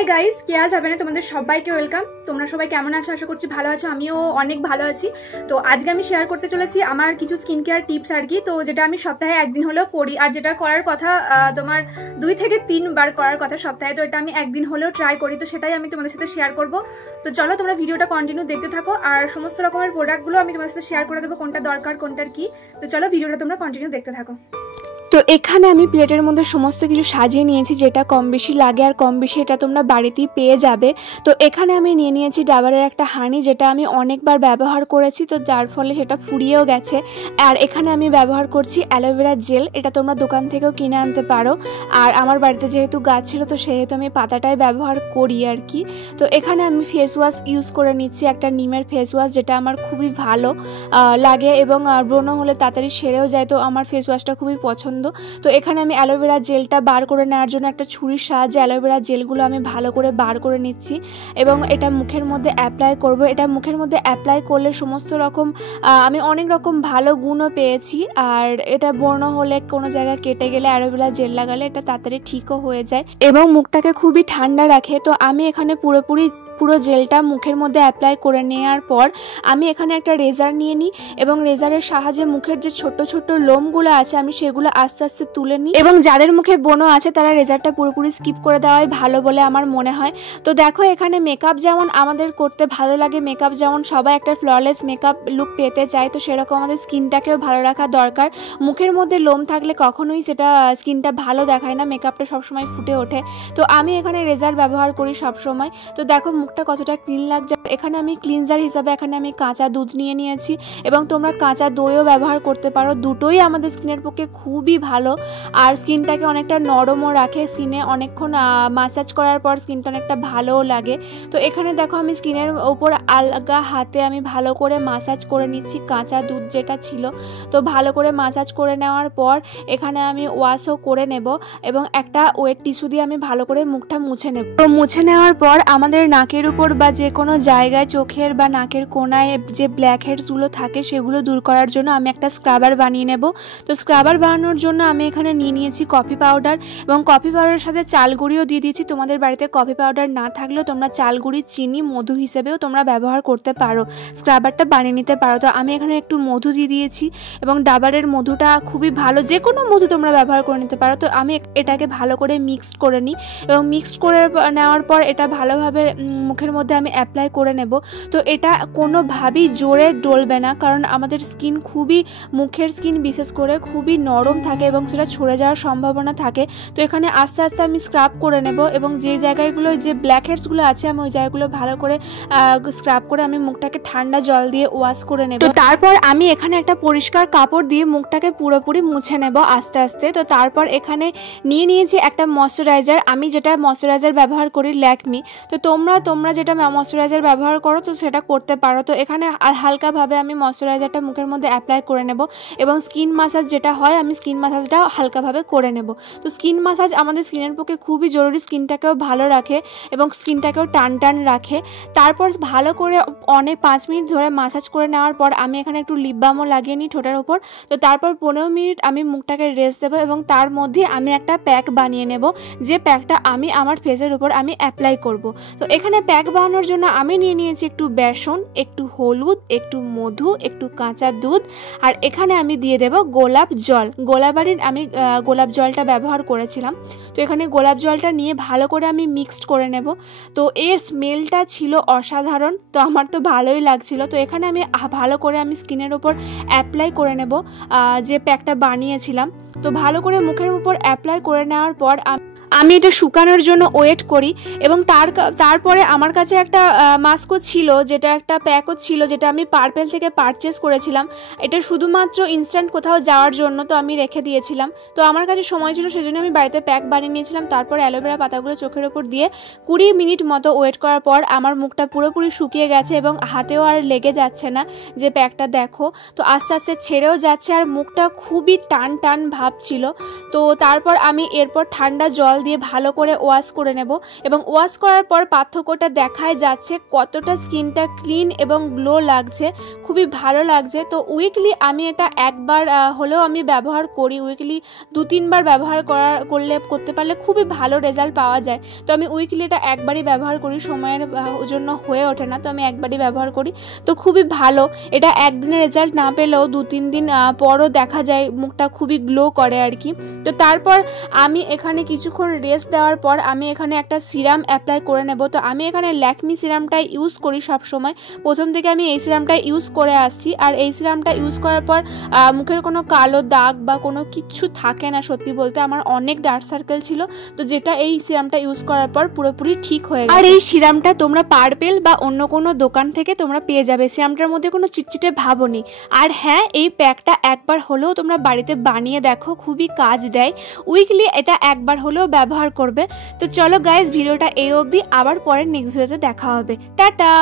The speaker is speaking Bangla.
হাই গাইস, কেয়া যাবে না তোমাদের সবাইকে ওয়েলকাম। তোমরা সবাই কেমন আছো? আশা করছি ভালো আছো। আমিও অনেক ভালো আছি। তো আজকে আমি শেয়ার করতে চলেছি আমার কিছু স্কিন কেয়ার টিপস আর কি। তো যেটা আমি সপ্তাহে একদিন হলেও করি, আর যেটা করার কথা তোমার 2 থেকে 3 বার করার কথা সপ্তাহে, তো এটা আমি একদিন হলেও ট্রাই করি। তো সেটাই আমি তোমাদের সাথে শেয়ার করব। তো চলো তোমরা ভিডিওটা কন্টিনিউ দেখতে থাকো, আর সমস্ত রকমের প্রোডাক্টগুলো আমি তোমাদের সাথে শেয়ার করে দেবো, কোনটা দরকার কোনটার কি। তো চলো ভিডিওটা তোমরা কন্টিনিউ দেখতে থাকো। তো এখানে আমি প্লেটের মধ্যে সমস্ত কিছু সাজিয়ে নিয়েছি, যেটা কম বেশি লাগে আর কম বেশি এটা তোমরা বাড়িতেই পেয়ে যাবে। তো এখানে আমি নিয়ে নিয়েছি ডাবরের একটা হাঁড়ি, যেটা আমি অনেকবার ব্যবহার করেছি, তো যার ফলে সেটা ফুরিয়েও গেছে। আর এখানে আমি ব্যবহার করছি অ্যালোভেরা জেল, এটা তোমরা দোকান থেকেও কিনে আনতে পারো। আর আমার বাড়িতে যেহেতু গাছ ছিল, তো সেহেতু আমি পাতাটাই ব্যবহার করি আর কি। তো এখানে আমি ফেস ওয়াশ ইউজ করে নিচ্ছি, একটা নিমের ফেস ওয়াশ, যেটা আমার খুবই ভালো লাগে এবং ব্রণ হলে তাড়াতাড়ি সেরেও যায়। তো আমার ফেস ওয়াশটা খুবই পছন্দ। তো এখানে আমি অ্যালোভেরা জেলটা বার করে নেওয়ার জন্য একটা ছুরির সাহায্যে অ্যালোভেরা জেলগুলো আমি ভালো করে বার করে নিচ্ছি এবং এটা মুখের মধ্যে অ্যাপ্লাই করব। এটা মুখের মধ্যে অ্যাপ্লাই করলে সমস্ত রকম আমি অনেক রকম ভালো গুণও পেয়েছি। আর এটা ব্রণ হলে কোনো জায়গায় কেটে গেলে অ্যালোভেরা জেল লাগালে এটা তাড়াতাড়ি ঠিকও হয়ে যায় এবং মুখটাকে খুবই ঠান্ডা রাখে। তো আমি এখানে পুরো জেলটা মুখের মধ্যে অ্যাপ্লাই করে নেওয়ার পর আমি এখানে একটা রেজার নিয়ে নিই এবং রেজারের সাহায্যে মুখের যে ছোট ছোট লোমগুলো আছে আমি সেগুলো আস্তে আস্তে তুলে নিই। এবং যাদের মুখে ব্রণ আছে তারা রেজারটা পুরোপুরি স্কিপ করে দেওয়াই ভালো বলে আমার মনে হয়। তো দেখো এখানে মেকআপ যেমন আমাদের করতে ভালো লাগে, মেকআপ যেমন সবাই একটা ফ্ললেস মেকআপ লুক পেতে চায়, তো সেরকম আমাদের স্কিনটাকেও ভালো রাখা দরকার। মুখের মধ্যে লোম থাকলে কখনোই সেটা স্কিনটা ভালো দেখায় না, মেকআপটা সবসময় ফুটে ওঠে। তো আমি এখানে রেজার ব্যবহার করি সবসময়। তো দেখো মুখটা কতটা ক্লিন লাগছে। এখানে আমি ক্লিনজার হিসাবে এখানে আমি কাঁচা দুধ নিয়ে নিয়েছি এবং তোমরা কাঁচা দইও ব্যবহার করতে পারো। দুটোই আমাদের স্কিনের পক্ষে খুবই ভালো আর স্কিনটাকে অনেকটা নরমও রাখে। স্কিনে অনেকক্ষণ মাসাজ করার পর স্কিনটা অনেকটা ভালোও লাগে। তো এখানে দেখো আমি স্কিনের ওপর আলগা হাতে আমি ভালো করে মাসাজ করে নিচ্ছি কাঁচা দুধ যেটা ছিল। তো ভালো করে মাসাজ করে নেওয়ার পর এখানে আমি ওয়াশও করে নেব এবং একটা ওয়েট টিস্যু দিয়ে আমি ভালো করে মুখটা মুছে নেব। তো মুছে নেওয়ার পর আমাদের নাকের উপর বা যে কোনো জায়গায় চোখের বা নাকের কোনায় যে ব্ল্যাক হেডসগুলো থাকে সেগুলো দূর করার জন্য আমি একটা স্ক্রাবার বানিয়ে নেব। তো স্ক্রাবার বানানোর জন্য আমি এখানে নিয়ে নিয়েছি কফি পাউডার এবং কফি পাউডারের সাথে চাল গুঁড়িও দিয়ে দিয়েছি। তোমাদের বাড়িতে কফি পাউডার না থাকলেও তোমরা চাল গুঁড়ি, চিনি, মধু হিসেবেও তোমরা ব্যবহার করতে পারো, স্ক্রাবারটা বানিয়ে নিতে পারো। তো আমি এখানে একটু মধু দিয়ে দিয়েছি এবং ডাবরের মধুটা খুবই ভালো, যে কোনো মধু তোমরা ব্যবহার করে নিতে পারো। তো আমি এটাকে ভালো করে মিক্সড করে নিই এবং মিক্সড করে নেওয়ার পর এটা ভালোভাবে মুখের মধ্যে আমি অ্যাপ্লাই করে নেব। তো এটা কোনোভাবেই জোরে ডলবে না, কারণ আমাদের স্কিন মুখের স্কিন বিশেষ করে খুবই নরম থাকে এবং সেটা ছড়ে যাওয়ার সম্ভাবনা থাকে। তো এখানে আস্তে আস্তে আমি স্ক্রাব করে নেব এবং যে জায়গাগুলো যে ব্ল্যাক হেডসগুলো আছে আমি ওই জায়গাগুলো ভালো করে স্ক্রাব করে আমি মুখটাকে ঠান্ডা জল দিয়ে ওয়াশ করে নেব। তো তারপর আমি এখানে একটা পরিষ্কার কাপড় দিয়ে মুখটাকে পুরোপুরি মুছে নেব আস্তে আস্তে। তো তারপর এখানে নিয়ে নিয়েছি একটা ময়শ্চারাইজার, আমি যেটা ময়শ্চারাইজার ব্যবহার করি ল্যাকমি। তো তোমরা যেটা ময়শ্চারাইজার ব্যবহার করো তো সেটা করতে পারো। তো এখানে হালকাভাবে আমি ময়শ্চারাইজারটা মুখের মধ্যে অ্যাপ্লাই করে নেব এবং স্কিন মাসাজ যেটা হয় আমি স্কিন মাসাজটা হালকাভাবে করে নেব। তো স্কিন মাসাজ আমাদের স্কিনের পক্ষে খুবই জরুরি, স্কিনটাকেও ভালো রাখে এবং স্কিনটাকেও টান টান রাখে। তারপর ভালো করে 5 মিনিট ধরে মাসাজ করে নেওয়ার পর আমি এখানে একটু লিপ বামও লাগিয়ে নিই ঠোঁটের ওপর। তো তারপর 15 মিনিট আমি মুখটাকে রেস্ট দেবো এবং তার মধ্যে আমি একটা প্যাক বানিয়ে নেব, যে প্যাকটা আমি আমার ফেসের উপর আমি অ্যাপ্লাই করব। তো এখানে প্যাক বানানোর জন্য আমি নিয়ে নিয়েছি একটু বেসন, একটু হলুদ, একটু মধু, একটু কাঁচা দুধ, আর এখানে আমি দিয়ে দেব গোলাপ জল। আমি গোলাপ জলটা ব্যবহার করেছিলাম। তো এখানে গোলাপ জলটা নিয়ে ভালো করে আমি মিক্সড করে নেব। তো এর স্মেলটা ছিল অসাধারণ, তো আমার তো ভালোই লাগছিল। তো এখানে আমি ভালো করে আমি স্কিনের ওপর অ্যাপ্লাই করে নেব যে প্যাকটা বানিয়েছিলাম। তো ভালো করে মুখের উপর অ্যাপ্লাই করে নেওয়ার পর আমি এটা শুকানোর জন্য ওয়েট করি এবং তারপরে আমার কাছে একটা মাস্কও ছিল, যেটা একটা প্যাকও ছিল, যেটা আমি পার্পেল থেকে পারচেস করেছিলাম। এটা শুধুমাত্র ইনস্ট্যান্ট কোথাও যাওয়ার জন্য তো আমি রেখে দিয়েছিলাম। তো আমার কাছে সময় ছিল সেজন্য আমি বাড়িতে প্যাক বানিয়ে নিয়েছিলাম। তারপর অ্যালোভেরা পাতাগুলো চোখের ওপর দিয়ে 20 মিনিট মতো ওয়েট করার পর আমার মুখটা পুরোপুরি শুকিয়ে গেছে এবং হাতেও আর লেগে যাচ্ছে না যে প্যাকটা দেখো। তো আস্তে আস্তে ছেড়েও যাচ্ছে আর মুখটা খুবই টান টান ভাব ছিল। তো তারপর আমি এরপর ঠান্ডা জল দিয়ে দিয়ে ভালো করে ওয়াশ করে নেব এবং ওয়াশ করার পর পার্থক্যটা দেখাই যাচ্ছে কতটা স্কিনটা ক্লিন এবং গ্লো লাগছে, খুবই ভালো লাগছে। তো উইকলি আমি এটা একবার হলেও আমি ব্যবহার করি, উইকলি 2-3 বার ব্যবহার করতে পারলে খুবই ভালো রেজাল্ট পাওয়া যায়। তো আমি উইকলি এটা একবারই ব্যবহার করি, সময়ের জন্য হয়ে ওঠে না, তো আমি একবারই ব্যবহার করি। তো খুবই ভালো, এটা একদিনে রেজাল্ট না পেলেও 2-3 দিন পরও দেখা যায় মুখটা খুবই গ্লো করে আর কি। তো তারপর আমি এখানে কিছুক্ষণ রেস্ট দেওয়ার পর আমি এখানে একটা সিরাম অ্যাপ্লাই করে নেব। তো আমি এখানে ল্যাকমি সিরামটাই ইউজ করি সব সময়, প্রথম থেকে আমি এই সিরামটা ইউজ করে আসছি। আর এই সিরামটা ইউজ করার পর মুখের কোনো কালো দাগ বা কোনো কিছু থাকে না, সত্যি বলতে আমার অনেক ডার্ক সার্কেল ছিল, তো যেটা এই সিরামটা ইউজ করার পর পুরোপুরি ঠিক হয়ে গেছে। আর এই সিরামটা তোমরা পার্পেল বা অন্য কোনো দোকান থেকে তোমরা পেয়ে যাবে, সিরামটার মধ্যে কোনো চিটচিটে ভাবও নেই। আর হ্যাঁ, এই প্যাকটা একবার হলেও তোমরা বাড়িতে বানিয়ে দেখো, খুবই কাজ দেয়। উইকলি এটা একবার হলেও ব্যবহার করবে। তো চলো গাইজ, ভিডিওটা এই অবধি, আবার পরের নেক্সট ভিডিওতে দেখা হবে। টাটা।